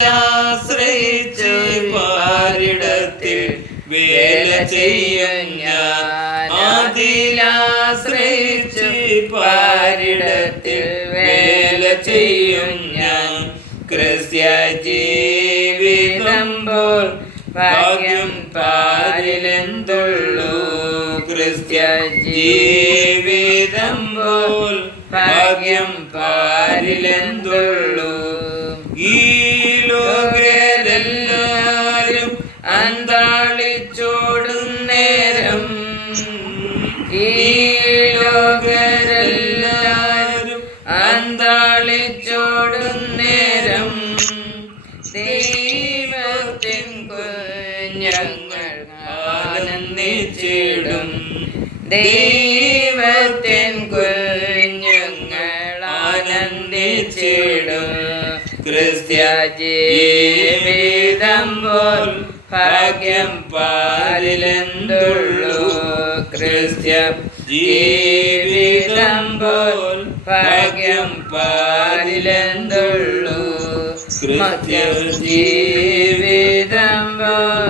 ആശ്രയിച്ച് പാരിടത്തിൽ വേല ചെയ്യും ഞാൻ. അതിലാശ്രയിച്ച് പാരിടത്തിൽ വേല ചെയ്യും ഞാൻ. ക്രിസ്ത്യ ജീവിതം പോൽ ഭാഗ്യം പാരിലെന്തുള്ളൂ. ക്രിസ്ത്യ ജീവിതം പോൽ ഭാഗ്യം പാരിലെന്തുള്ളൂ. ഈ ലോകരെല്ലാരും അന്താളിച്ചോടും നേരം, ഈ ലോകരെല്ലാരും അന്താളിച്ചോടും നേരം, ദൈവത്തിൻ കുഞ്ഞുങ്ങൾ ആനന്ദിച്ചിടും. ദൈവത്തിൻ കുഞ്ഞുങ്ങൾ ആനന്ദിച്ചിടും. ക്രിസ്ത്യ ജീവിതം പോൽ ഭാഗ്യം പാരിലെന്തുള്ളൂ. ക്രിസ്ത്യ ജീവിതം പോൽ ഭാഗ്യം പാരിലെന്തുള്ളൂ. ക്രിസ്ത്യ ജീവിതം പോൽ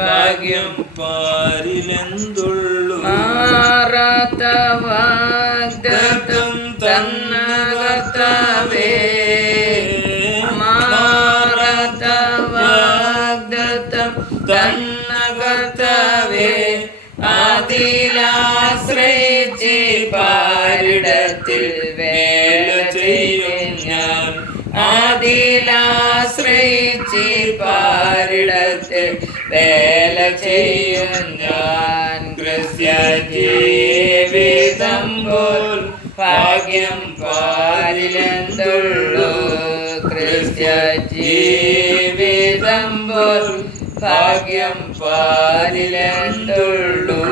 ഭാഗ്യം പാരിലെന്തുള്ളൂ. മാറാത്ത വാഗ്ദത്തം തന്ന കർത്താവേ, മാറാത്ത വാഗ്ദത്തം തന്ന കർത്താവേ, അതിലാശ്രയിച്ച് പാരിടത്തിൽ വേല ചെയ്യും ഞാൻ. അതിലാശ്രയിച്ച് പാരിടത്തിൽ വേല ചെയ്യും ഞാൻ. ക്രിസ്ത്യ ജീവിതം പോൽ ഭാഗ്യം പാരിലെന്തുള്ളൂ. ക്രിസ്ത്യ ജീവിതം പോൽ ഭാഗ്യം പാരിലെന്തുള്ളൂ.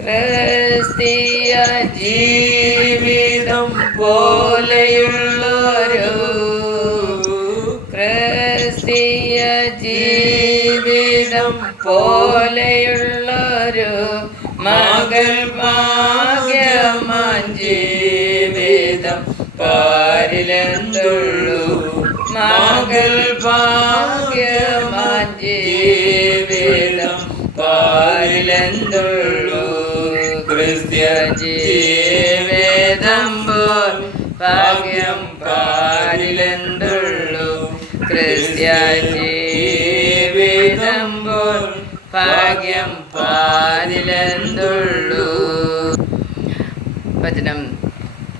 ക്രിസ്തീയ ജീവിതം പോലെയുള്ളൊരു, ക്രിസ്തീയ ജീവിതം പോലെയുള്ളൊരു മകൾ ഭാഗ്യമാൻ ജീവിതം പാരിലെന്തുള്ളൂ. മകൾ ഭാഗ്യമാൻ ജീവിതം പാരിലെന്തുള്ളൂ. ക്രിസ്ത്യ ജീവിതം പോൽ ഭാഗ്യം പാരിലെന്തുള്ളൂ. ക്രിസ്ത്യ ജീവിതം പോൽ ഭാഗ്യം പാരിലെന്തുള്ളൂ. വചനം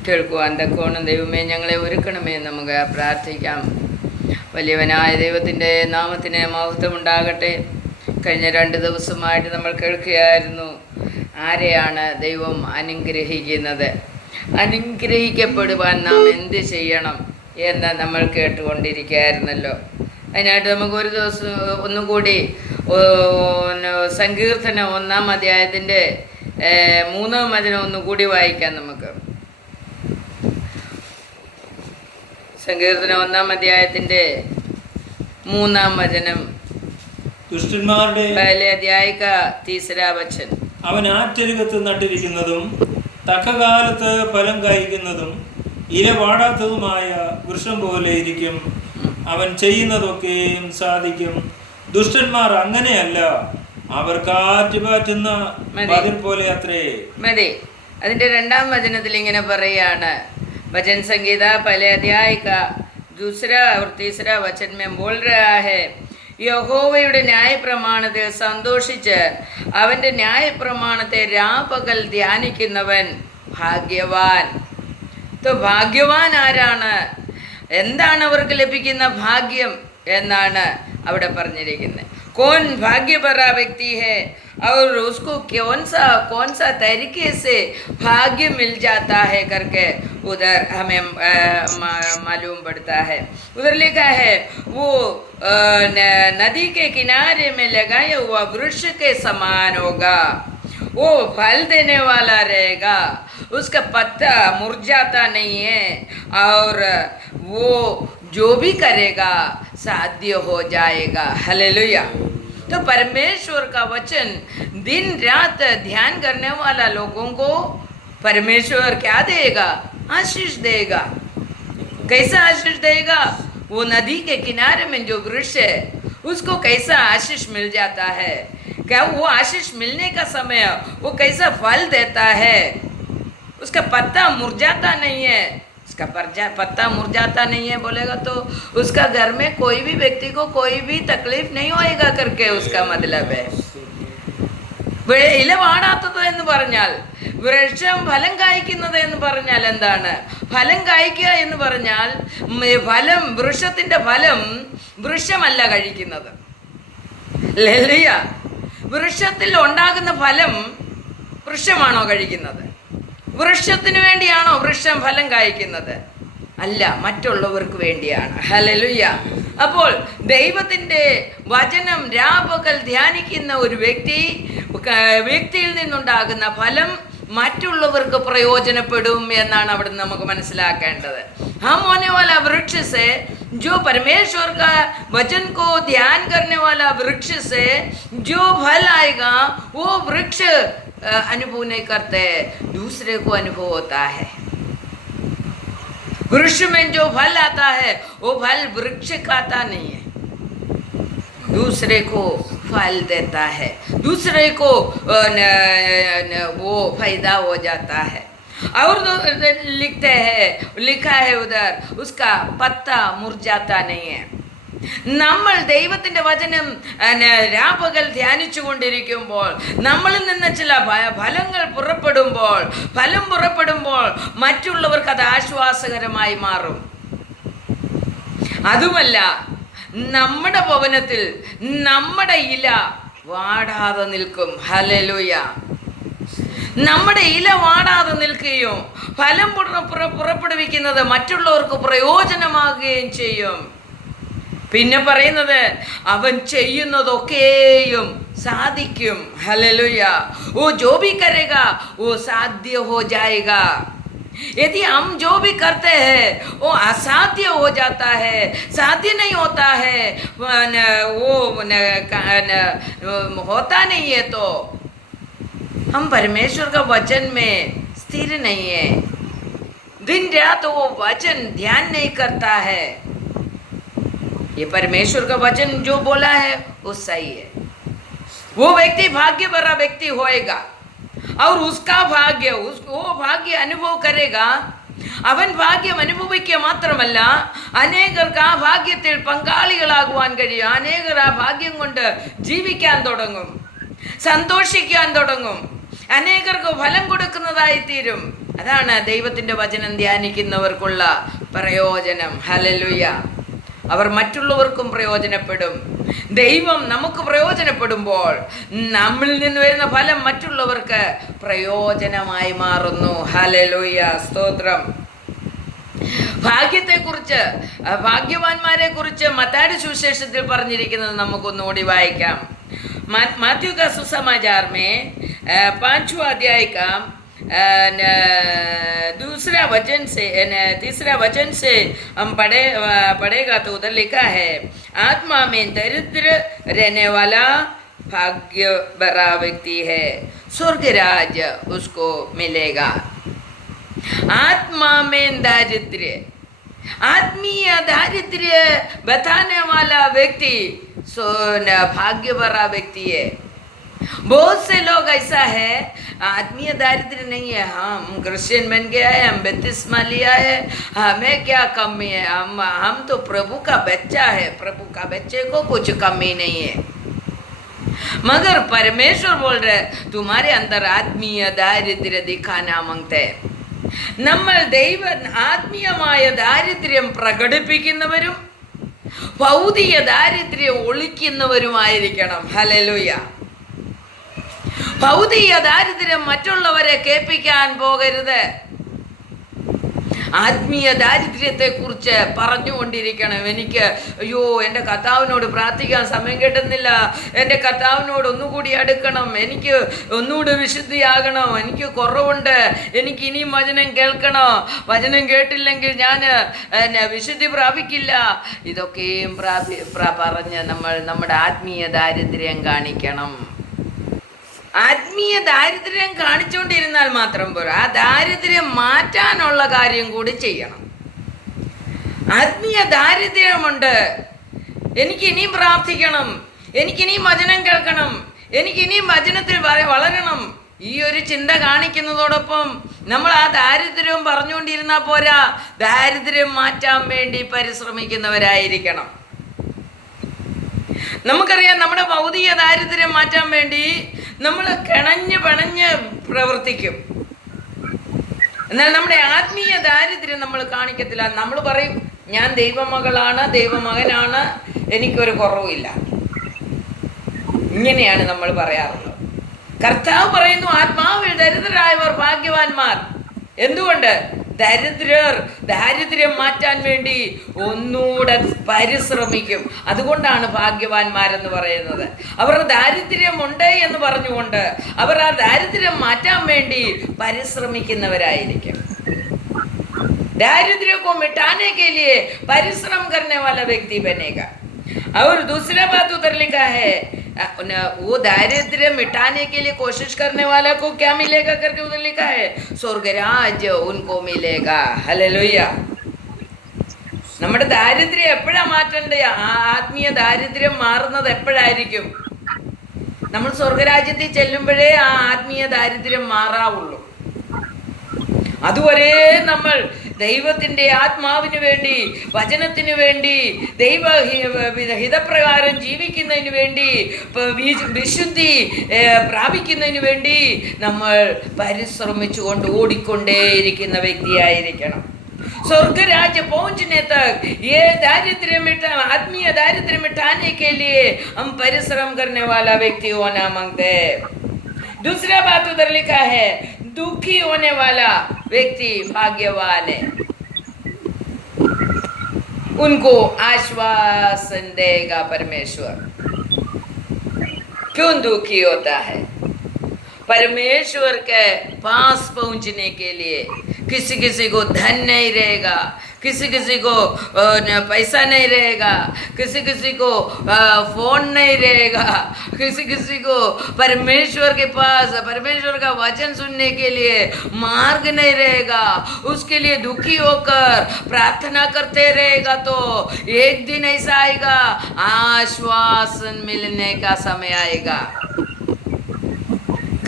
കേൾക്കുവാൻ തക്കോണം ദൈവമേ ഞങ്ങളെ ഒരുക്കണമേ. നമുക്ക് പ്രാർത്ഥിക്കാം. വലിയവനായ ദൈവത്തിൻ്റെ നാമത്തിന് മഹത്വമുണ്ടാകട്ടെ. കഴിഞ്ഞ 2 ദിവസമായിട്ട് നമ്മൾ കേൾക്കുകയായിരുന്നു, ആരെയാണ് ദൈവം അനുഗ്രഹിക്കുന്നത്, അനുഗ്രഹിക്കപ്പെടുവാൻ നാം എന്ത് ചെയ്യണം എന്ന് നമ്മൾ കേട്ടുകൊണ്ടിരിക്കുകയായിരുന്നല്ലോ. അതിനായിട്ട് നമുക്ക് ഒരു ദിവസം ഒന്നും കൂടി സങ്കീർത്തനം 1-ാം അധ്യായത്തിൻ്റെ 3-ാം വചനം ഒന്നുകൂടി വായിക്കാം. നമുക്ക് സങ്കീർത്തനം 1-ാം അധ്യായത്തിൻ്റെ 3-ാം വചനം. ദുഷ്ടന്മാരുടെ തീസരാ വചൻ. അവൻ ആറ്റരികത്ത് നട്ടിരിക്കുന്നതും തക്കകാലത്ത് ഫലം കായ്ക്കുന്നതും ഇല വാടാത്തതുമായ വൃക്ഷം പോലെ ഇരിക്കും. അവൻ ചെയ്യുന്നതൊക്കെയും സാധിക്കും. ദുഷ്ടന്മാർ അങ്ങനെയല്ല, അവർ കാറ്റ് പാറ്റുന്ന മതിൽ പോലെ അത്രേ. മതി. അതിന്റെ 2-ാം വചനത്തിൽ ഇങ്ങനെ പറയാണ്, भजन संगीता पहले अध्याय का दूसरा और तीसरा वचन में बोल रहा है, യഹോവയുടെ ന്യായപ്രമാണത്തിൽ സന്തോഷിച്ച് അവൻ്റെ ന്യായപ്രമാണത്തെ രാപകൽ ധ്യാനിക്കുന്നവൻ ഭാഗ്യവാൻ. ഭാഗ്യവാൻ ആരാണ്? എന്താണ് അവർക്ക് ലഭിക്കുന്ന ഭാഗ്യം എന്നാണ് അവിടെ പറഞ്ഞിരിക്കുന്നത്. कौन भाग्य भरा व्यक्ति है और उसको कौन सा तरीके से भाग्य मिल जाता है करके उधर हमें मालूम पड़ता है. उधर लिखा है वो नदी के किनारे में लगाया हुआ वृक्ष के समान होगा, वो फल देने वाला रहेगा, उसका पत्ता मुरझाता नहीं है और वो जो भी करेगा साध्य हो जाएगा. हालेलुया. तो परमेश्वर का वचन दिन रात ध्यान करने वाला लोगों को परमेश्वर क्या देगा? आशीष देगा. कैसा आशीष देगा? वो नदी के किनारे में जो वृक्ष है उसको कैसा आशीष मिल जाता है, क्या वो आशीष मिलने का समय वो कैसा फल देता है। उसका पत्ता मुरझाता नहीं है, उसका पत्ता मुरझाता नहीं है बोलेगा तो उसका घर में कोई भी व्यक्ति को कोई भी तकलीफ नहीं होएगा करके उसका मतलब है। ഇല വാടാത്തത് എന്ന് പറഞ്ഞാൽ വൃക്ഷം ഫലം കായ്ക്കുന്നത് എന്ന് പറഞ്ഞാൽ എന്താണ്? ഫലം കായ്ക്കുക എന്ന് പറഞ്ഞാൽ ഫലം, വൃക്ഷത്തിൻ്റെ ഫലം വൃക്ഷമല്ല കഴിക്കുന്നത്. ഹല്ലേലൂയ. വൃക്ഷത്തിൽ ഉണ്ടാകുന്ന ഫലം വൃക്ഷമാണോ കഴിക്കുന്നത്? വൃക്ഷത്തിന് വേണ്ടിയാണോ വൃക്ഷം ഫലം കായ്ക്കുന്നത്? അല്ല, മറ്റുള്ളവർക്ക് വേണ്ടിയാണ്. ഹല്ലേലൂയ. അപ്പോൾ ദൈവത്തിൻ്റെ വചനം രാപകൽ ധ്യാനിക്കുന്ന ഒരു വ്യക്തിയിൽ നിന്നുണ്ടാകുന്ന ഫലം മറ്റുള്ളവർക്ക് പ്രയോജനപ്പെടും എന്നാണ് അവിടെ നമുക്ക് മനസ്സിലാക്കേണ്ടത്. हम होने वाला वृक्ष से, जो परमेश्वर का वचन को ध्यान करने वाला वृक्ष से जो फल आएगा वो वृक्ष अनुभव नहीं करते, दूसरे को अनुभव होता है। वृक्ष में जो फल आता है वो फल वृक्ष खाता नहीं है, दूसरे को फल देता है, दूसरे को वो फायदा हो जाता है। और लिखा है उधर उसका पत्ता मुरझाता नहीं है. നമ്മൾ ദൈവത്തിൻ്റെ വചനം രാപകൽ ധ്യാനിച്ചു കൊണ്ടിരിക്കുമ്പോൾ നമ്മളിൽ നിന്ന് ചില ഫലങ്ങൾ പുറപ്പെടുമ്പോൾ മറ്റുള്ളവർക്ക് അത് ആശ്വാസകരമായി മാറും. അതുമല്ല, നമ്മുടെ ഭവനത്തിൽ നമ്മുടെ ഇല വാടാതെ നിൽക്കും. ഹല്ലേലൂയ. നമ്മുടെ ഇല വാടാതെ നിൽക്കുകയും ഫലം പുറപ്പെടുവിക്കുന്നത് മറ്റുള്ളവർക്ക് പ്രയോജനമാകുകയും ചെയ്യും. പിന്നെ പറയുന്നത് അവൻ ചെയ്യുന്നതൊക്കെയും സാധിക്കും. ഹല്ലേലൂയ. वो जो भी करेगा वो साध्य हो जाएगा. यदि हम जो भी करते हैं वो असाध्य हो जाता है, साध्य नहीं होता है, वो होता नहीं है तो हम परमेश्वर का वचन में स्थिर नहीं है, दिन रात वो वचन ध्यान नहीं करता है. ये परमेश्वर का वचन जो बोला है वो सही है. वो व्यक्ति भाग्य भरा व्यक्ति होएगा और उसका भाग्य वो भाग्य अनुभव करेगा. അവൻ ഭാഗ്യം അനുഭവിക്കുക മാത്രമല്ല, അനേകർക്ക് ആ ഭാഗ്യത്തിൽ പങ്കാളികളാകുവാൻ കഴിയും. അനേകർ ആ ഭാഗ്യം കൊണ്ട് ജീവിക്കാൻ തുടങ്ങും, സന്തോഷിക്കാൻ തുടങ്ങും, അനേകർക്ക് ഫലം കൊടുക്കുന്നതായി തീരും. അതാണ് ദൈവത്തിൻ്റെ വചനം ധ്യാനിക്കുന്നവർക്കുള്ള പ്രയോജനം. ഹല്ലേലൂയ. അവർ മറ്റുള്ളവർക്കും പ്രയോജനപ്പെടും. ദൈവം നമുക്ക് പ്രയോജനപ്പെടുമ്പോൾ നമ്മളിൽ നിന്ന് വരുന്ന ഫലം മറ്റുള്ളവർക്ക് പ്രയോജനമായി മാറുന്നു. ഹല്ലേലൂയ. സ്തോത്രം. ഭാഗ്യത്തെക്കുറിച്ച്, ഭാഗ്യവാന്മാരെ കുറിച്ച് മത്തായിയുടെ സുവിശേഷത്തിൽ പറഞ്ഞിരിക്കുന്നത് നമുക്കൊന്നുകൂടി വായിക്കാം. मात्यू का सुसमाचार में 5वां अध्याय का तीसरा वचन से हम पढ़ेगा तो उधर लिखा है, आत्मा में दरिद्र रहने वाला भाग्य भरा व्यक्ति है, स्वर्ग राज्य उसको मिलेगा. आत्मा में दारिद्र्य, आत्मीय दारिद्र्य बताने वाला व्यक्ति भाग्य भरा व्यक्ति है. बहुत से लोग ऐसा है, आत्मीय दारिद्र्य नहीं है, हम क्रिश्चियन बन गया है, हम बपतिस्मा लिया है, हमें क्या कमी है, हम तो प्रभु का बच्चा है, प्रभु का बच्चे को कुछ कमी नहीं है. मगर परमेश्वर बोल रहे तुम्हारे अंदर आत्मीय दारिद्र्य दिखाना मांगते हैं. നമ്മൾ ആത്മീയമായ ദാരിദ്ര്യം പ്രകടിപ്പിക്കുന്നവരും ഭൗതിക ദാരിദ്ര്യം ഒളിക്കുന്നവരുമായിരിക്കണം. ഹല്ലേലൂയ. ഭൗതിക ദാരിദ്ര്യം മറ്റുള്ളവരെ കേൾപ്പിക്കാൻ പോകരുത്. ആത്മീയ ദാരിദ്ര്യത്തെക്കുറിച്ച് പറഞ്ഞുകൊണ്ടിരിക്കണം. എനിക്ക് അയ്യോ എൻ്റെ കർത്താവിനോട് പ്രാർത്ഥിക്കാൻ സമയം കിട്ടുന്നില്ല, എൻ്റെ കർത്താവിനോട് ഒന്നുകൂടി അടുക്കണം, എനിക്ക് ഒന്നുകൂടി വിശുദ്ധിയാകണം, എനിക്ക് കുറവുണ്ട്, എനിക്ക് ഇനിയും വചനം കേൾക്കണം, വചനം കേട്ടില്ലെങ്കിൽ ഞാൻ വിശുദ്ധി പ്രാപിക്കില്ല. ഇതൊക്കെയും പറഞ്ഞ് നമ്മൾ നമ്മുടെ ആത്മീയ ദാരിദ്ര്യം കാണിക്കണം. ആത്മീയ ദാരിദ്ര്യം കാണിച്ചുകൊണ്ടിരുന്നാൽ മാത്രം പോരാ, ആ ദാരിദ്ര്യം മാറ്റാനുള്ള കാര്യം കൂടി ചെയ്യണം. ആത്മീയ ദാരിദ്ര്യമുണ്ട്. എനിക്ക് ഇനിയും പ്രാർത്ഥിക്കണം, എനിക്കിനിയും വചനം കേൾക്കണം, എനിക്കിനിയും വചനത്തിൽ വളരണം. ഈ ഒരു ചിന്ത കാണിക്കുന്നതോടൊപ്പം നമ്മൾ ആ ദാരിദ്ര്യവും പറഞ്ഞുകൊണ്ടിരുന്നാൽ പോരാ, ദാരിദ്ര്യം മാറ്റാൻ വേണ്ടി പരിശ്രമിക്കുന്നവരായിരിക്കണം. നമുക്കറിയാം, നമ്മുടെ ഭൗതിക ദാരിദ്ര്യം മാറ്റാൻ വേണ്ടി നമ്മൾ പിണഞ്ഞ് പ്രവർത്തിക്കും. എന്നാൽ നമ്മുടെ ആത്മീയ ദാരിദ്ര്യം നമ്മൾ കാണിക്കത്തില്ല. നമ്മൾ പറയും, ഞാൻ ദൈവമകളാണ്, ദൈവമകനാണ്, എനിക്കൊരു കുറവുമില്ല. ഇങ്ങനെയാണ് നമ്മൾ പറയാറുള്ളത്. കർത്താവ് പറയുന്നു, ആത്മാവിൽ ദരിദ്രരായവർ ഭാഗ്യവാന്മാർ. എന്തുകൊണ്ട്? ദാരിദ്ര്യം മാറ്റാൻ വേണ്ടി ഒന്നുകൂടെ പരിശ്രമിക്കും. അതുകൊണ്ടാണ് ഭാഗ്യവാന്മാരെന്ന് പറയുന്നത്. അവർ ദാരിദ്ര്യമുണ്ട് എന്ന് പറഞ്ഞുകൊണ്ട് അവർ ആ ദാരിദ്ര്യം മാറ്റാൻ വേണ്ടി പരിശ്രമിക്കുന്നവരായിരിക്കും. दारिद्र्य को मिटाने के लिए परिश्रम करने वाला व्यक्ति बनेगा। और दूसरा बात उधर लिखा है, वो दारिद्र्य मिटाने के लिए कोशिश करने वाला को क्या मिलेगा करके उधर लिखा है, स्वर्ग राज्य उनको मिलेगा। हालेलुया। നമ്മുടെ ദാരിദ്ര്യം എപ്പോഴാ മാറ്റണ്ടേ? ആത്മീയ ദാരിദ്ര്യം മാറുന്നത് എപ്പോഴായിരിക്കും? നമ്മൾ സ്വർഗരാജ്യത്തിൽ ചെല്ലുമ്പോഴേ ആ ആത്മീയ ദാരിദ്ര്യം മാറാവുള്ളൂ. അതുവരെ നമ്മൾ ദൈവത്തിൻ്റെ ആത്മാവിന് വേണ്ടി, വചനത്തിന് വേണ്ടി, ദൈവ ഹിതപ്രകാരം ജീവിക്കുന്നതിന് വേണ്ടി, വിശുദ്ധി പ്രാപിക്കുന്നതിന് വേണ്ടി നമ്മൾ പരിശ്രമിച്ചുകൊണ്ട് ഓടിക്കൊണ്ടേയിരിക്കുന്ന വ്യക്തിയായിരിക്കണം. स्वर्ग राज्य पहुंचने तक ये दारिद्र्य मिटा, आत्मीय दारिद्र्य मिटाने के लिए हम परिश्रम करने वाला व्यक्ति होना मांगते हैं। दूसरा बात उधर लिखा है, दुखी होने वाला व्यक्ति भाग्यवान है, उनको आश्वासन देगा परमेश्वर। क्यों दुखी होता है? परमेश्वर के पास पहुंचने के लिए किसी किसी को धन नहीं रहेगा, किसी किसी को पैसा नहीं रहेगा, किसी किसी को फोन नहीं रहेगा, किसी किसी को परमेश्वर के पास परमेश्वर का वचन सुनने के लिए मार्ग नहीं रहेगा। उसके लिए दुखी होकर प्रार्थना करते रहेगा तो एक दिन ऐसा आएगा, आश्वासन मिलने का समय आएगा।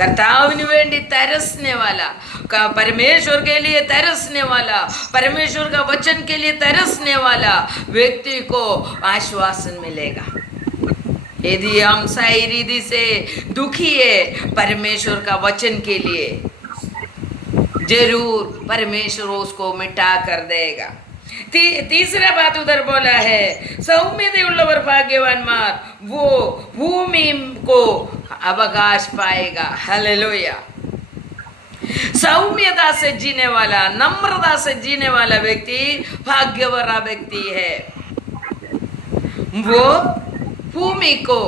कर्ताविന് വേണ്ടി तरसने वाला, परमेश्वर के लिए तरसने वाला, परमेश्वर का वचन के लिए तरसने वाला व्यक्ति को आश्वासन मिलेगा। यदि हम सही रीति से दुखी है परमेश्वर का वचन के लिए, जरूर परमेश्वर उसको मिटा कर देगा। तीसरा बात उधर बोला है, सौम्यതയുള്ളവർ ഭാഗ്യവാന്മാർ, वो भूमि को अवकाश पाएगा। हालेलुया। सौम्यता से जीने वाला, नम्रता से जीने वाला व्यक्ति भाग्यवान व्यक्ति है। वो भूमि को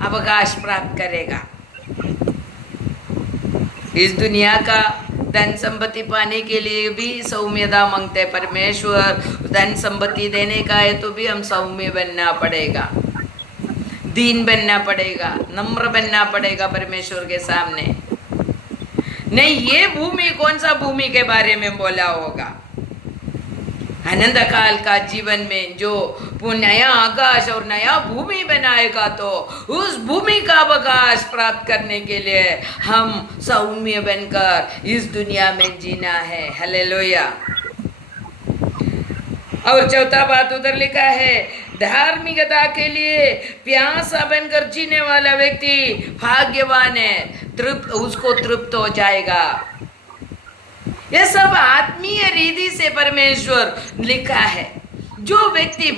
अवकाश प्राप्त करेगा। इस दुनिया का धन संपत्ति पाने के लिए भी सौम्यता मांगते। परमेश्वर धन संपत्ति देने का है तो भी हम सौम्य बनना पड़ेगा, दीन बनना पड़ेगा, नम्र बनना पड़ेगा परमेश्वर के सामने। नहीं, ये भूमि कौन सा भूमि के बारे में बोला होगा? अनंत काल का जीवन में जो नया आकाश और नया भूमि बनाएगा तो उस भूमि का अवकाश प्राप्त करने के लिए हम सौम्य बनकर इस दुनिया में जीना है। हालेलुया। और चौथा बात उधर लिखा है, धार्मिकता के लिए प्यासा बनकर जीने वाला व्यक्ति भाग्यवान है, उसको तृप्त हो जाएगा। यह सब आत्मीय रीति से परमेश्वर लिखा है। जो व्यक्ति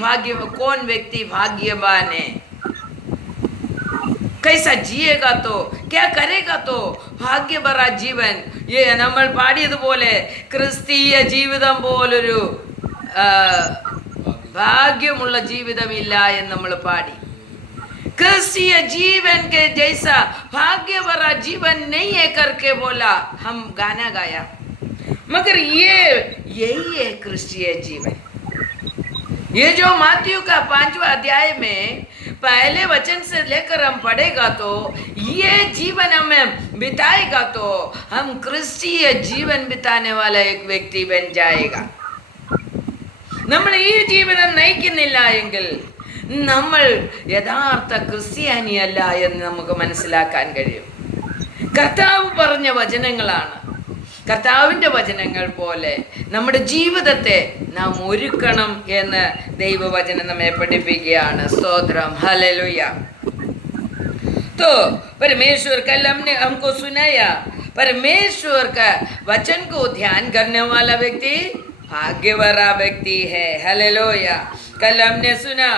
कौन व्यक्ति भाग्यवान है, कैसा जिएगा तो, क्या करेगा तो ഭാഗ്യ ഭरा ജീവൻ. നമ്മൾ പാടിയതുപോലെ ക്രിസ്തീയ ജീവിതം പോലൊരു ഭാഗ്യമുള്ള ജീവിതമില്ല എന്ന് നമ്മൾ പാടി. क्रिस्तीय जीवन के जैसा भाग्य भरा जीवन नहीं है करके बोला, हम गाना गाया। मगर यही है क्रिस्तीय जीवन। ये जो मात्यु का 5वां अध्याय में पहले वचन से लेकर हम पढ़ेगा तो ये जीवन हमें बिताएगा तो हम क्रिस्तीय जीवन बिताने वाला एक व्यक्ति बन जाएगा। നമ്മൾ ഈ ജീവിതം നയിക്കുന്നില്ല എങ്കിൽ നമ്മൾ യഥാർത്ഥ ക്രിസ്ത്യാനിയല്ല എന്ന് നമുക്ക് മനസ്സിലാക്കാൻ കഴിയും. കർത്താവ് പറഞ്ഞ വചനങ്ങളാണ്. കർത്താവിൻ്റെ വചനങ്ങൾ പോലെ നമ്മുടെ ജീവിതത്തെ നാം ഒരുക്കണം എന്ന് ദൈവവചനം നമ്മെ പഠിപ്പിക്കുകയാണ്. സ്തോത്രം, ഹല്ലേലൂയ. तो परमेश्वर कल हमको सुनाया, परमेश्वर का वचन को ध्यान करने वाला व्यक्ति भाग्यवाला व्यक्ति है। हालेलुया। कल हमने सुना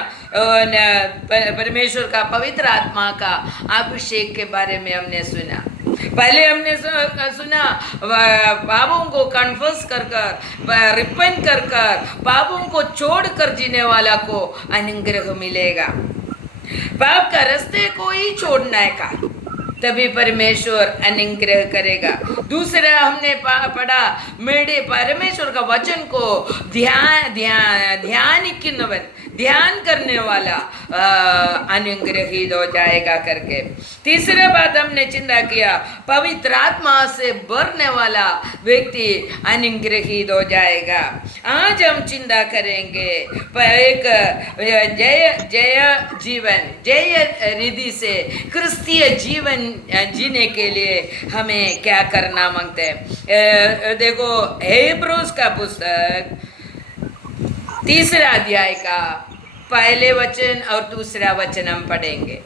परमेश्वर का पवित्र आत्मा का अभिषेक के बारे में हमने सुना। पहले हमने सुना पापों को कन्फेस कर रिपेंट कर पापों को छोड़ कर जीने वाला को अनुग्रह मिलेगा। पाप का रास्ते को ही छोड़ने का, तभी परमेश्वर अनुग्रह करेगा। दूसरा हमने पढ़ा मेरे परमेश्वर का वचन को ध्यान करने वाला अनुग्रहित हो जाएगा करके। तीसरा बात हमने चिंता किया, पवित्र आत्मा से भरने वाला व्यक्ति अनुग्रहित हो जाएगा। आज हम चिंता करेंगे एक जय जीवन, जय रिधि से क्रिस्तीय जीवन जीने के लिए हमें क्या करना मांगते हैं। देखो हिब्रूज का पुस्तक 3 अध्याय का पहले वचन और दूसरा वचन हम पढ़ेंगे।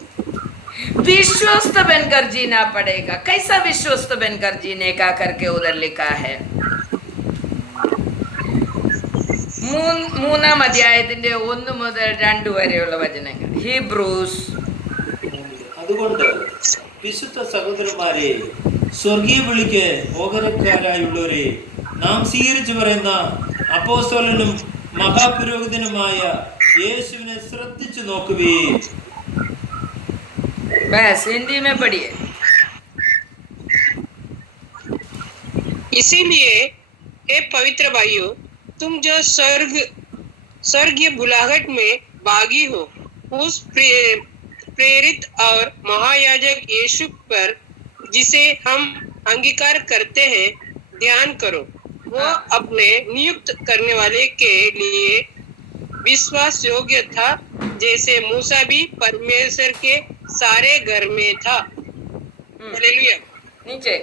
विश्वस्त बनकर जीना पड़ेगा। कैसा विश्वस्त बनकर जीने का करके उधर लिखा है। 3 അധ്യായത്തിന്റെ 1 മുതൽ 2 വരെയുള്ള വചനങ്ങൾ. ഹീബ്രൂസ്. അതുകൊണ്ട് വിശുദ്ധ സഹോദരന്മാരെ, സ്വർഗീയ വിളിക്ക് ഓഹരിക്കാരായുള്ളവരെ, നാം സ്വീകരിച്ചു പറയുന്ന അപ്പോസ്തലനും മഹാപുരോഹിതനുമായ യേശുവിനെ ശ്രദ്ധിച്ചു നോക്കുവീൻ. बस हिंदी में पढ़िए। इसीलिए हे पवित्र भाइयों, तुम जो स्वर्गीय बुलाहट में भागी हो, उस प्रेरित और महायाजक यीशु पर जिसे हम अंगीकार करते हैं ध्यान करो। वो अपने नियुक्त करने वाले के लिए विश्वास योग्य था, जैसे मूसा भी परमेश्वर के सारे घर में था। हालेलुया। नीचे।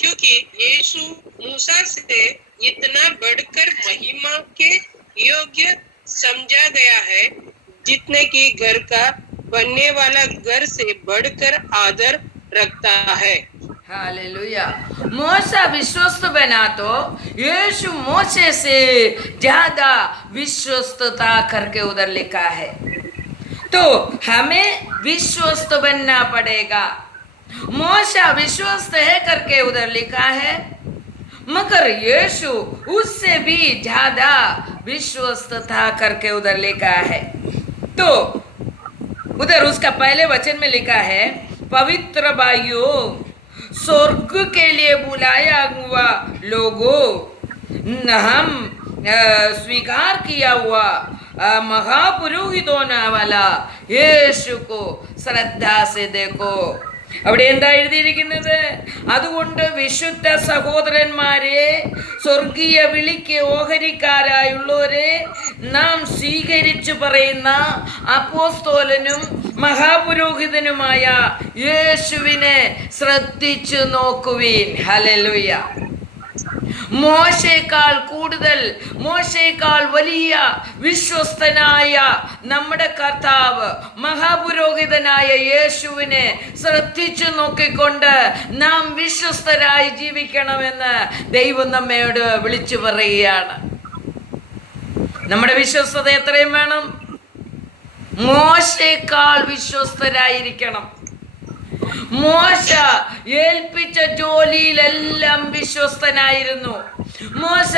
क्योंकि यीशु मूसा से इतना बढ़कर महिमा के योग्य समझा गया है, जितने की घर का बनने वाला घर से बढ़कर आदर रखता है। हालेलुया। मूसा विश्वस्त बना तो यीशु मूसे से ज्यादा विश्वस्तता करके उधर लिखा है। तो हमें विश्वस्त बनना पड़ेगा। मूसा विश्वस्त है करके उधर लिखा है, मगर यीशु उससे भी ज्यादा विश्वस्त था करके उधर लिखा है। तो उधर उसका पहले वचन में लिखा है, पवित्र भाइयों, स्वर्ग के लिए बुलाया हुआ लोगों, हम स्वीकार किया हुआ महापुरोहित होने वाला യേശു को श्रद्धा से देखो। അവിടെ എന്താ എഴുതിയിരിക്കുന്നത്? അതുകൊണ്ട് വിശുദ്ധ സഹോദരന്മാരെ, സ്വർഗീയ വിളിക്ക് ഓഹരിക്കാരായുള്ളവരെ, നാം സ്വീകരിച്ചു പറയുന്ന അപ്പോസ്തലനും മഹാപുരോഹിതനുമായ യേശുവിനെ ശ്രദ്ധിച്ചു നോക്കുവിൻ. ഹല്ലേലൂയ. മോശേക്കാൾ കൂടുതൽ, മോശേക്കാൾ വലിയ വിശ്വസ്തനായ നമ്മുടെ കർത്താവ് മഹാപുരോഹിതനായ യേശുവിനെ ശ്രദ്ധിച്ചു നോക്കിക്കൊണ്ട് നാം വിശ്വസ്തരായി ജീവിക്കണമെന്ന് ദൈവം നമ്മയോട് വിളിച്ചു പറയുകയാണ്. നമ്മുടെ വിശ്വസ്തത എത്രയും വേണം? മോശേക്കാൾ വിശ്വസ്തരായിരിക്കണം. മോശ ഏൽപ്പിച്ച ജോലിയിലെല്ലാം വിശ്വസ്തനായിരുന്നു. മോശ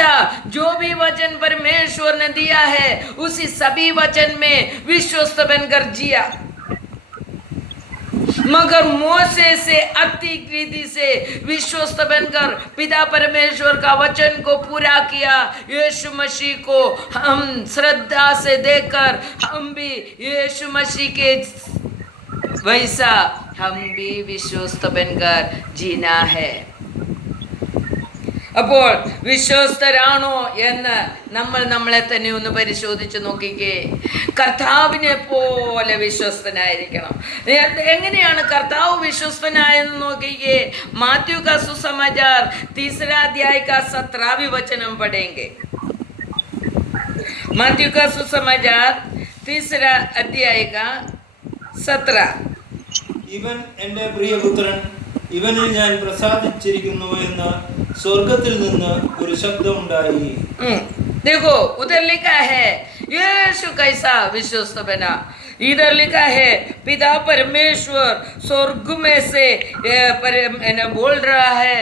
जो भी वचन परमेश्वर ने दिया है, उसी सभी वचन में विश्वस्त बनकर जिया। मगर मोसे से अति रीति से विश्वस्त बनकर पिता परमेश्वर का वचन को पूरा किया। यीशु मसीह को हम श्रद्धा से देखकर हम भी यीशु मसीह के वैसा हम भी विश्वस्त बनकर जीना है। അപ്പോൾ വിശ്വസ്തരാണോ എന്ന് നമ്മൾ നമ്മളെ തന്നെ ഒന്ന് പരിശോധിച്ച് നോക്കിക്കേ. കർത്താവിനെ പോലെ വിശ്വസ്തനായിരിക്കണം. എങ്ങനെയാണ് കർത്താവ് വിശ്വസ്തനായെന്ന് നോക്കിക്കേ. മാത്യു का सुसमाचार 3 अध्याय का 17 वचനം पढ़ेंगे. मात्यु का सुसमाचार 3 अध्याय का 17. ഇവൻ എൻ്റെ പ്രിയപുത്രൻ, ഇവനിൽ ഞാൻ പ്രസാദിച്ചിരിക്കുന്നു എന്ന് സ്വർഗത്തിൽ നിന്ന് ഒരു ശബ്ദമുണ്ടായി. देखो उधर लिखा है यीशु कैसा विश्वस्त बना. इधर लिखा है पिता परमेश्वर स्वर्ग में से बोल रहा है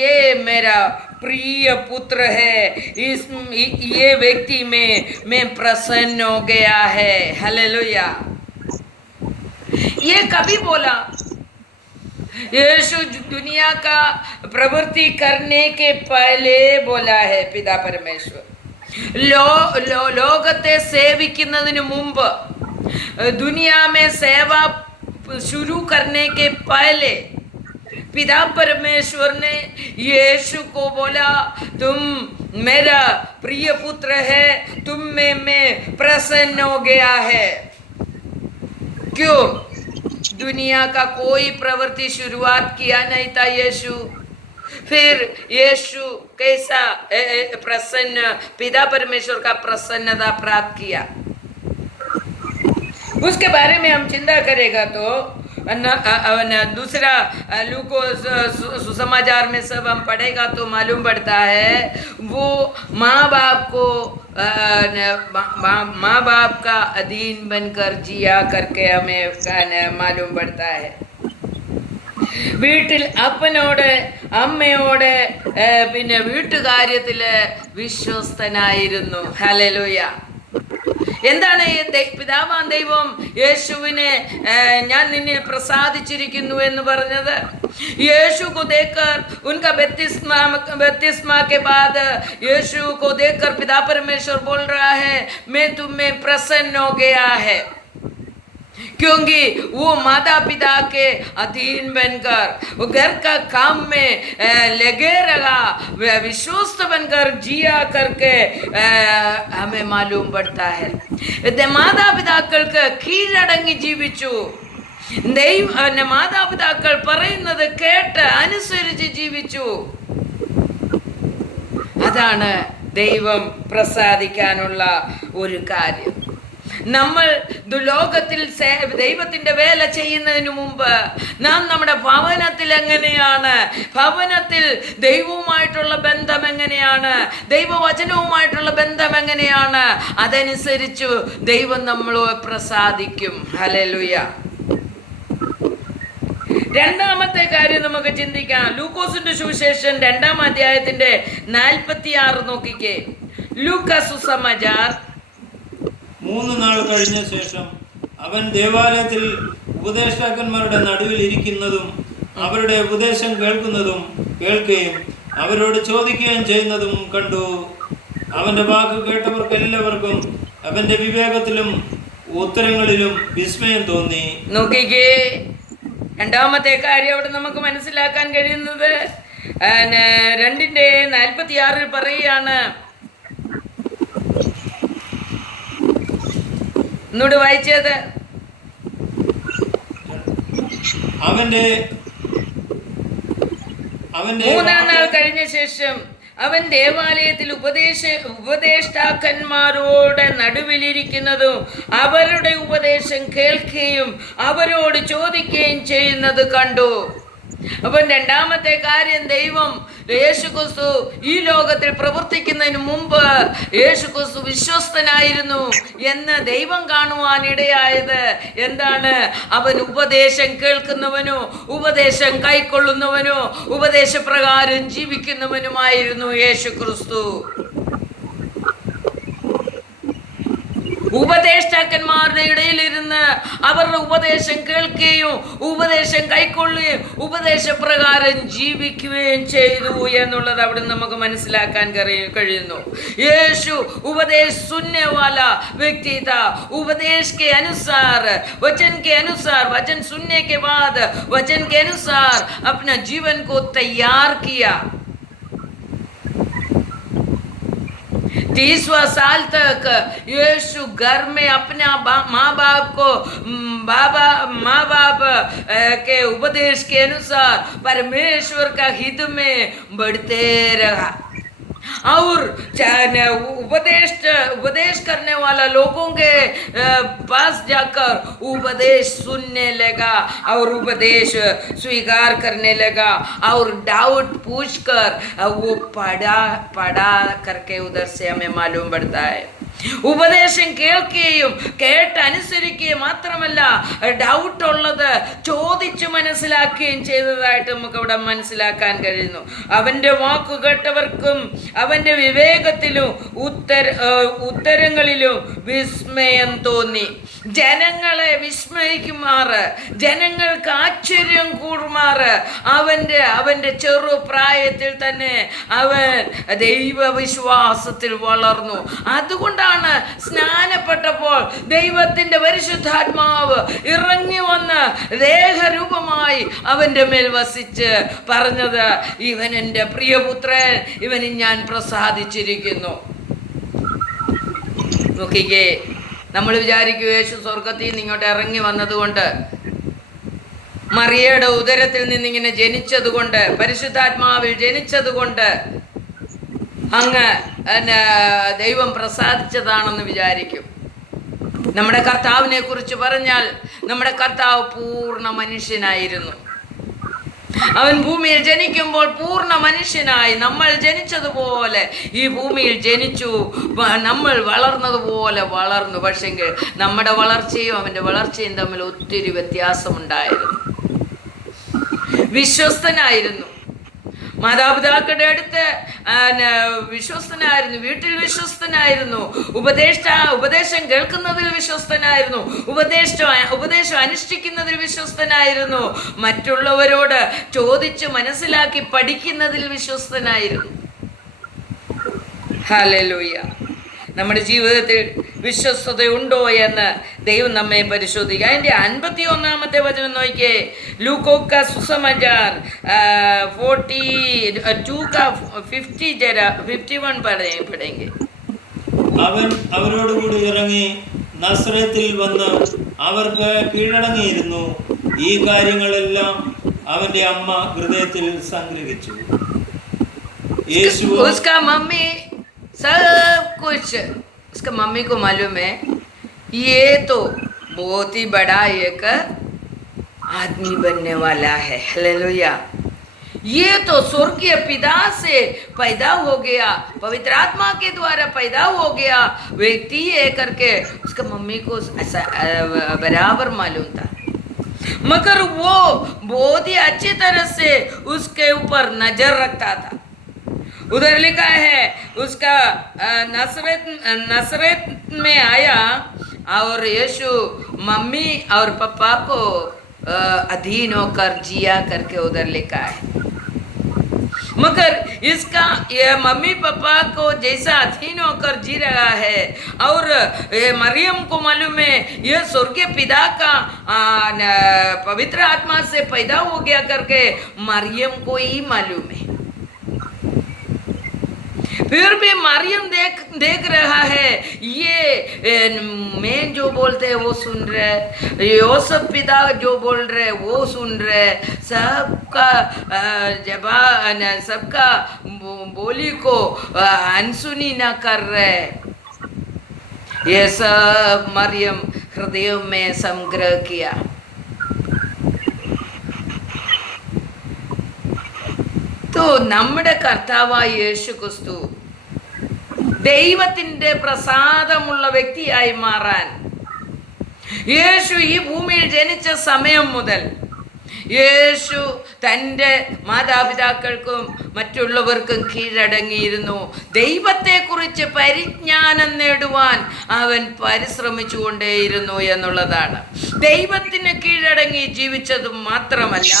ये मेरा प्रिय पुत्र है, इस ये व्यक्ति में मैं प्रसन्न हो गया है. हालेलुया. ये कभी बोला? यीशु दुनिया का प्रवृत्ति करने के पहले बोला है पिता परमेश्वर. ലോകത്തെ സേവിക്കുന്നതിന് മുമ്പ്, दुनिया में सेवा शुरू करने के पहले पिता परमेश्वर ने यीशु को बोला तुम मेरा प्रिय पुत्र है, तुम में मैं प्रसन्न हो गया है. क्यों? दुनिया का कोई प्रवृत्ति शुरुआत किया नहीं था यीशु. फिर यीशु कैसा प्रसन्न, पिता परमेश्वर का प्रसन्नता प्राप्त किया. उसके बारे में हम चिंता करेगा तो दूसरा लूको सुसमाचार में सब हम पढ़ेगा तो मालूम पड़ता है वो माँ बाप का अधीन बनकर जिया करके हमें मालूम पड़ता है. വീട്ടിൽ അപ്പനോട് അമ്മയോട് പിന്നെ വീട്ടുകാര്യത്തിൽ വിശ്വസ്തനായിരുന്നു. ഹല്ലേലൂയ. എന്താണ് പിതാവാം ദൈവം യേശുവിനെ ഞാൻ നിന്നിൽ പ്രസാദിച്ചിരിക്കുന്നു എന്ന് പറഞ്ഞത്? यीशु को देखकर उनका बपतिस्मा के बाद यीशु को देखकर पिता परमेश्वर बोल रहा है मैं तुम में प्रसन्न हो गया है, क्योंकि वो माता पिता के अधीन बनकर वो घर का काम में लगे रहा, विश्वस्त बनकर जिया करके हमें मालूम पड़ता है. മാതാപിതാക്കൾക്ക് കീഴടങ്ങി ജീവിച്ചു. മാതാപിതാക്കൾ പറയുന്നത് കേട്ട് അനുസരിച്ച് ജീവിച്ചു. അതാണ് ദൈവം പ്രസാദിക്കാനുള്ള ഒരു കാര്യം. നമ്മൾ ലോകത്തിൽ ദൈവത്തിൻ്റെ വേല ചെയ്യുന്നതിന് മുമ്പ് നാം നമ്മുടെ ഭവനത്തിൽ എങ്ങനെയാണ്, ഭവനത്തിൽ ദൈവവുമായിട്ടുള്ള ബന്ധം എങ്ങനെയാണ്, ദൈവവചനവുമായിട്ടുള്ള ബന്ധം എങ്ങനെയാണ്, അതനുസരിച്ച് ദൈവം നമ്മളെ പ്രസാദിക്കും. ഹല്ലേലൂയ. രണ്ടാമത്തെ കാര്യം നമുക്ക് ചിന്തിക്കാം. ലൂക്കോസിന്റെ സുവിശേഷം 2-ാം അധ്യായത്തിന്റെ 46 നോക്കിക്കേ. ലൂക്കാ സുസമാചാർ. 3 നാൾ കഴിഞ്ഞ ശേഷം അവൻ ദേവാലയത്തിൽ ഉപദേഷ്ടാക്കന്മാരുടെ നടുവിൽ ഇരിക്കുന്നതും അവരുടെ ഉപദേശം കേൾക്കുകയും അവരോട് ചോദിക്കുകയും ചെയ്യുന്നതും കണ്ടു. അവന്റെ വാക്ക് കേട്ടവർക്ക് എല്ലാവർക്കും അവന്റെ വിവേകത്തിലും ഉത്തരങ്ങളിലും വിസ്മയം തോന്നി. നോക്കിക്കേ, രണ്ടാമത്തെ കാര്യം അവിടെ നമുക്ക് മനസ്സിലാക്കാൻ കഴിയുന്നത് 2:46 പറയുകയാണ്. ഒന്നുകൂടി വായിച്ചത്. അവന്റെ 3-ാം നാൾ കഴിഞ്ഞ ശേഷം അവൻ ദേവാലയത്തിൽ ഉപദേഷ്ടാക്കന്മാരോട് നടുവിലിരിക്കുന്നതും അവരുടെ ഉപദേശം കേൾക്കുകയും അവരോട് ചോദിക്കുകയും ചെയ്യുന്നത് കണ്ടു. അപ്പം രണ്ടാമത്തെ കാര്യം, ദൈവം യേശുക്രിസ്തു ഈ ലോകത്തിൽ പ്രവർത്തിക്കുന്നതിന് മുമ്പ് യേശുക്രിസ്തു വിശ്വസ്തനായിരുന്നു എന്ന് ദൈവം കാണുവാനിടയായത് എന്താണ്? അവൻ ഉപദേശം കേൾക്കുന്നവനോ ഉപദേശം കൈക്കൊള്ളുന്നവനോ ഉപദേശപ്രകാരം ജീവിക്കുന്നവനുമായിരുന്നു യേശുക്രിസ്തു. ഉപദേഷ്ടാക്കന്മാരുടെ ഇടയിലിരുന്ന് അവരുടെ ഉപദേശം കേൾക്കുകയും ഉപദേശം കൈക്കൊള്ളുകയും ഉപദേശപ്രകാരം ജീവിക്കുകയും ചെയ്തു എന്നുള്ളത് അവിടെ നമുക്ക് മനസ്സിലാക്കാൻ കഴിയുന്നു. യേശു ഉപദേശ सुनने वाला व्यक्ति था. उपदेश के अनुसार, वचन के अनुसार, वचन सुनने के बाद वचन के अनुसार अपना जीवन को तैयार किया. 30वां साल तक यीशु घर में अपने माँ बाप के उपदेश के अनुसार परमेश्वर का हित में बढ़ते रहा और उपदेश करने वाला लोगों के पास जाकर उपदेश सुनने लगा और उपदेश स्वीकार करने लगा और डाउट पूछकर वो पढ़ा करके उधर से हमें मालूम पड़ता है. ഉപദേശം കേൾക്കുകയും കേട്ടനുസരിക്കുകയും മാത്രമല്ല ഡൗട്ട് ഉള്ളത് ചോദിച്ചു മനസ്സിലാക്കുകയും ചെയ്തതായിട്ട് നമുക്ക് ഇവിടെ മനസ്സിലാക്കാൻ കഴിയുന്നു. അവൻ്റെ വാക്കു കേട്ടവർക്കും അവൻ്റെ വിവേകത്തിലും ഉത്തരങ്ങളിലും വിസ്മയം തോന്നി. ജനങ്ങളെ വിസ്മയിക്കുമാറ്, ജനങ്ങൾക്ക് ആശ്ചര്യം കൂടുമാറ് അവൻ്റെ ചെറുപ്രായത്തിൽ തന്നെ അവൻ ദൈവവിശ്വാസത്തിൽ വളർന്നു. അതുകൊണ്ടാണ് സ്നാനപ്പെട്ടപ്പോൾ ദൈവത്തിന്റെ പരിശുദ്ധാത്മാവ് ഇറങ്ങി വന്ന് ദേഹരൂപമായി അവന്റെ മേൽ വസിച്ച് പറഞ്ഞത്, ഇവൻ എൻ്റെ പ്രിയപുത്രൻ, ഇവനിൽ ഞാൻ പ്രസാദിച്ചിരിക്കുന്നു. നോക്കിക്കേ, നമ്മൾ വിചാരിക്കും യേശു സ്വർഗത്തിൽ നിന്ന് ഇങ്ങോട്ട് ഇറങ്ങി വന്നതുകൊണ്ട്, മറിയയുടെ ഉദരത്തിൽ നിന്നിങ്ങനെ ജനിച്ചതുകൊണ്ട്, പരിശുദ്ധാത്മാവിൽ ജനിച്ചതുകൊണ്ട് അങ്ങ് ദൈവം പ്രസാദിച്ചതാണെന്ന് വിചാരിക്കും. നമ്മുടെ കർത്താവിനെ കുറിച്ച് പറഞ്ഞാൽ നമ്മുടെ കർത്താവ് പൂർണ്ണ മനുഷ്യനായിരുന്നു. അവൻ ഭൂമിയിൽ ജനിക്കുമ്പോൾ പൂർണ്ണ മനുഷ്യനായി നമ്മൾ ജനിച്ചതുപോലെ ഈ ഭൂമിയിൽ ജനിച്ചു. നമ്മൾ വളർന്നതുപോലെ വളർന്നു. പക്ഷെങ്കിൽ നമ്മുടെ വളർച്ചയും അവൻ്റെ വളർച്ചയും തമ്മിൽ ഒത്തിരി വ്യത്യാസമുണ്ടായിരുന്നു. വിശ്വസ്തനായിരുന്നു, മാതാപിതാക്കളുടെ അടുത്ത് വിശ്വസ്തനായിരുന്നു, വീട്ടിൽ വിശ്വസ്തനായിരുന്നു, ഉപദേശം കേൾക്കുന്നതിൽ വിശ്വസ്തനായിരുന്നു, ഉപദേശം അനുഷ്ഠിക്കുന്നതിൽ വിശ്വസ്തനായിരുന്നു, മറ്റുള്ളവരോട് ചോദിച്ച് മനസ്സിലാക്കി പഠിക്കുന്നതിൽ വിശ്വസ്തനായിരുന്നു. ഹല്ലേലൂയ. നമ്മുടെ ജീവിതത്തിൽ വിശ്വസ്തതയുണ്ടോ എന്ന് ദൈവം നമ്മെ പരിശോധിക്കുക. അതിൻ്റെ 51-ാമത്തെ വചനം നോക്കിയേ. ലൂക്കോ का सुसमाचार 42 का 50 जरा 51 पढ़ेंगे. അവൻ അവരോടുകൂടി ഇറങ്ങി നസ്രത്തിൽ വന്ന് അവർക്ക് കീഴടങ്ങിയിരുന്നു. ഈ കാര്യങ്ങളെല്ലാം അവന്റെ അമ്മ ഹൃദയത്തിൽ സംഗ്രഹിച്ചു. യേശു उसका मम्मी सब कुछ, उसका मम्मी को मालूम है ये तो बहुत ही बड़ा एक आदमी बनने वाला है. हालेलुया. ये तो स्वर्गीय पिता से पैदा हो गया, पवित्र आत्मा के द्वारा पैदा हो गया व्यक्ति है करके उसका मम्मी को ऐसा बराबर मालूम था. मगर वो बहुत ही अच्छी तरह से उसके ऊपर नजर रखता था. उधर लिखा है उसका नसरत में आया और यीशु मम्मी और पापा को अधीन होकर जिया करके उधर लिखा है. मगर इसका ये मम्मी पापा को जैसा अधीन होकर जी रहा है और मरियम को मालूम है ये स्वर्गीय पिता का पवित्र आत्मा से पैदा हो गया करके मरियम को ही मालूम है. फिर भी मरियम देख रहा है, ये मैं जो बोलते हैं वो सुन रहे, योसेफ पिता जो बोल रहे वो सुन रहे, सबका बोली को अनसुनी ना कर रहे. ये सब मरियम हृदय में संग्रह किया. तो നമ്മുടെ കർത്താവായ യേശു ക്രിസ്തു ദൈവത്തിൻ്റെ പ്രസാദമുള്ള വ്യക്തിയായി മാറാൻ യേശു ഈ ഭൂമിയിൽ ജനിച്ച സമയം മുതൽ യേശു തൻ്റെ മാതാപിതാക്കൾക്കും മറ്റുള്ളവർക്കും കീഴടങ്ങിയിരുന്നു. ദൈവത്തെക്കുറിച്ച് പരിജ്ഞാനം നേടുവാൻ അവൻ പരിശ്രമിച്ചുകൊണ്ടേയിരുന്നു എന്നുള്ളതാണ്. ദൈവത്തിന് കീഴടങ്ങി ജീവിച്ചതും മാത്രമല്ല,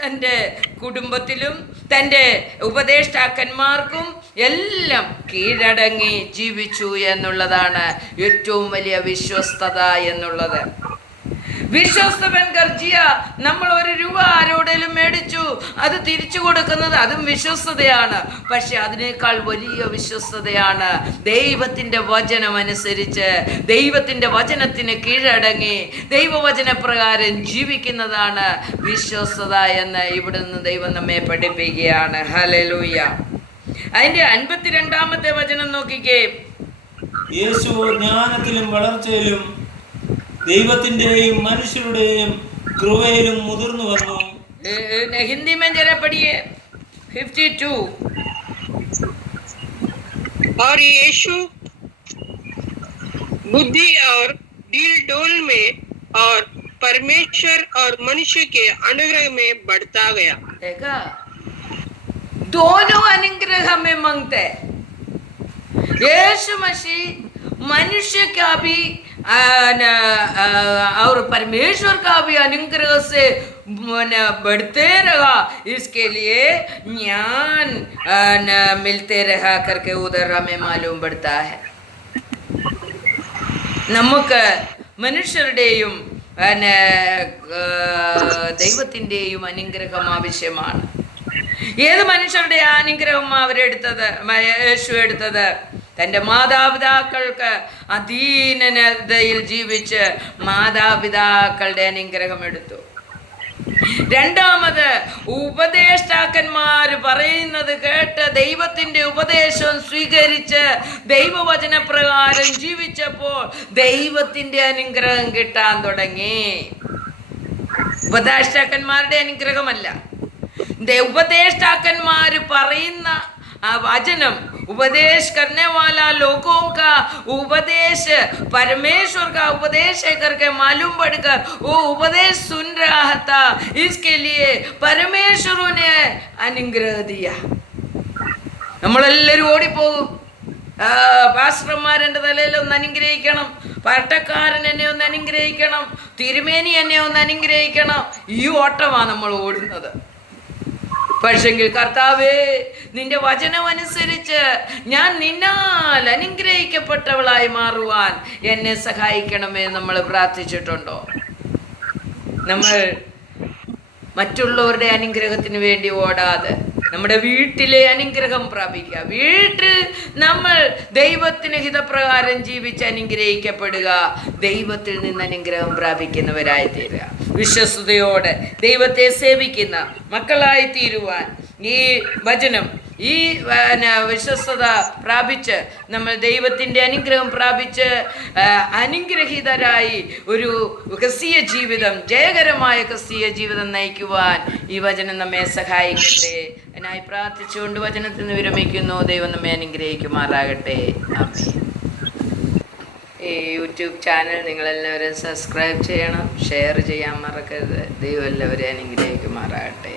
തൻ്റെ കുടുംബത്തിലും തൻ്റെ ഉപദേഷ്ടാക്കന്മാർക്കും എല്ലാം കീഴടങ്ങി ജീവിച്ചു എന്നുള്ളതാണ് ഏറ്റവും വലിയ വിശ്വസ്തത എന്നുള്ളത്. വിശ്വസ്തവൻ ഗർജിയ. നമ്മൾ 1 രൂപ ആരോടെങ്കിലും മേടിച്ചു, അത് തിരിച്ചു കൊടുക്കുന്നത് അതും വിശ്വസ്തതയാണ്. പക്ഷെ അതിനേക്കാൾ വലിയ വിശ്വസ്തതയാണ് ദൈവത്തിൻ്റെ വചനം അനുസരിച്ച്, ദൈവത്തിൻ്റെ വചനത്തിന് കീഴടങ്ങി ദൈവവചന പ്രകാരം ജീവിക്കുന്നതാണ് വിശ്വസ്തത എന്ന് ഇവിടുന്ന് ദൈവം നമ്മെ പഠിപ്പിക്കുകയാണ്. ഹല്ലേലൂയ. അതിന്റെ 52-ാമത്തെ വചനം നോക്കിക്കേ. യേശു ജ്ഞാനത്തിലും വളർച്ചയിലും ദൈവത്തിന്റെയും മനുഷ്യരുടെയും കൃപയിലും മുതിർന്നു വന്നു. ഹിന്ദി में जरा पढ़िए 52. और यीशु बुद्धि और दिल डोल में और परमेश्वर और मनुष्य के अनुग्रह में बढ़ता गया. देखा, दोनों अनुग्रह में मांगते हैं. यीशु मसीह मनुष्य का भी और परमेश्वर का भी अनुग्रह से बढ़ते रहा. इसके लिए ज्ञान मिलते रहा करके उधर हमें मालूम पड़ता है. നമുക്ക് മനുഷ്യരുടെയും ദൈവത്തിൻ്റെയും അനുഗ്രഹം ആവശ്യമാണ്. ഏത് മനുഷ്യരുടെ അനുഗ്രഹം അവരെടുത്തത്? യേശു എടുത്തത് തൻ്റെ മാതാപിതാക്കൾക്ക് അധീനതയിൽ ജീവിച്ച് മാതാപിതാക്കളുടെ അനുഗ്രഹം എടുത്തു. രണ്ടാമത് ഉപദേഷ്ടാക്കന്മാർ പറയുന്നത് കേട്ട് ദൈവത്തിൻ്റെ ഉപദേശം സ്വീകരിച്ച് ദൈവവചന പ്രകാരം ജീവിച്ചപ്പോൾ ദൈവത്തിൻ്റെ അനുഗ്രഹം കിട്ടാൻ തുടങ്ങി. ഉപദേഷ്ടാക്കന്മാരുടെ അനുഗ്രഹമല്ല, ഉപദേഷ്ടാക്കന്മാർ പറയുന്ന वचनम उपदेश करने वाला लोगों का उपदेश परमेश्वर का उपदेश है करके मालूम पड़कर वो उपदेश सुन रहा था. इसके लिए परमेश्वर ने अनुग्रह दिया. നമ്മളെല്ലാവരും ഓടിപ്പോകും. പാസ്റ്റർമാരെൻ്റെ തലയിൽ ഒന്ന് അനുഗ്രഹിക്കണം, പട്ടക്കാരൻ എന്നെ ഒന്ന് അനുഗ്രഹിക്കണം, തിരുമേനി എന്നെ ഒന്ന് അനുഗ്രഹിക്കണം. ഈ ഓട്ടമാണ് നമ്മൾ ഓടുന്നത്. പക്ഷെങ്കിൽ കർത്താവേ, നിന്റെ വചനം അനുസരിച്ച് ഞാൻ നിന്നാൽ അനുഗ്രഹിക്കപ്പെട്ടവളായി മാറുവാൻ എന്നെ സഹായിക്കണമേ നമ്മൾ പ്രാർത്ഥിച്ചിട്ടുണ്ടോ? നമ്മൾ മറ്റുള്ളവരുടെ അനുഗ്രഹത്തിന് വേണ്ടി ഓടാതെ നമ്മുടെ വീട്ടിലെ അനുഗ്രഹം പ്രാപിക്കുക. വീട്ടിൽ നമ്മൾ ദൈവത്തിന് ഹിതപ്രകാരം ജീവിച്ച് അനുഗ്രഹിക്കപ്പെടുക, ദൈവത്തിൽ നിന്ന് അനുഗ്രഹം പ്രാപിക്കുന്നവരായി തീരുക. വിശ്വസ്തയോടെ ദൈവത്തെ സേവിക്കുന്ന മക്കളായി തീരുവാൻ ഈ വചനം, ഈ വിശ്വസ്തത പ്രാപിച്ച് നമ്മൾ ദൈവത്തിൻ്റെ അനുഗ്രഹം പ്രാപിച്ച് അനുഗ്രഹീതരായി ഒരു ക്രിസ്തീയ ജീവിതം, ജയകരമായ ക്രിസ്തീയ ജീവിതം നയിക്കുവാൻ ഈ വചനം നമ്മെ സഹായിക്കട്ടെ. അതിനായി പ്രാർത്ഥിച്ചുകൊണ്ട് വചനത്തിൽ നിന്ന് വിരമിക്കുന്നു. ദൈവം നമ്മെ അനുഗ്രഹിക്കുമാറാകട്ടെ. ആമേൻ. ഈ യൂട്യൂബ് ചാനൽ നിങ്ങളെല്ലാവരും സബ്സ്ക്രൈബ് ചെയ്യണം, ഷെയർ ചെയ്യാൻ മറക്കരുത്. ദൈവം എല്ലാവരെയും അനുഗ്രഹിക്കുമാറാകട്ടെ.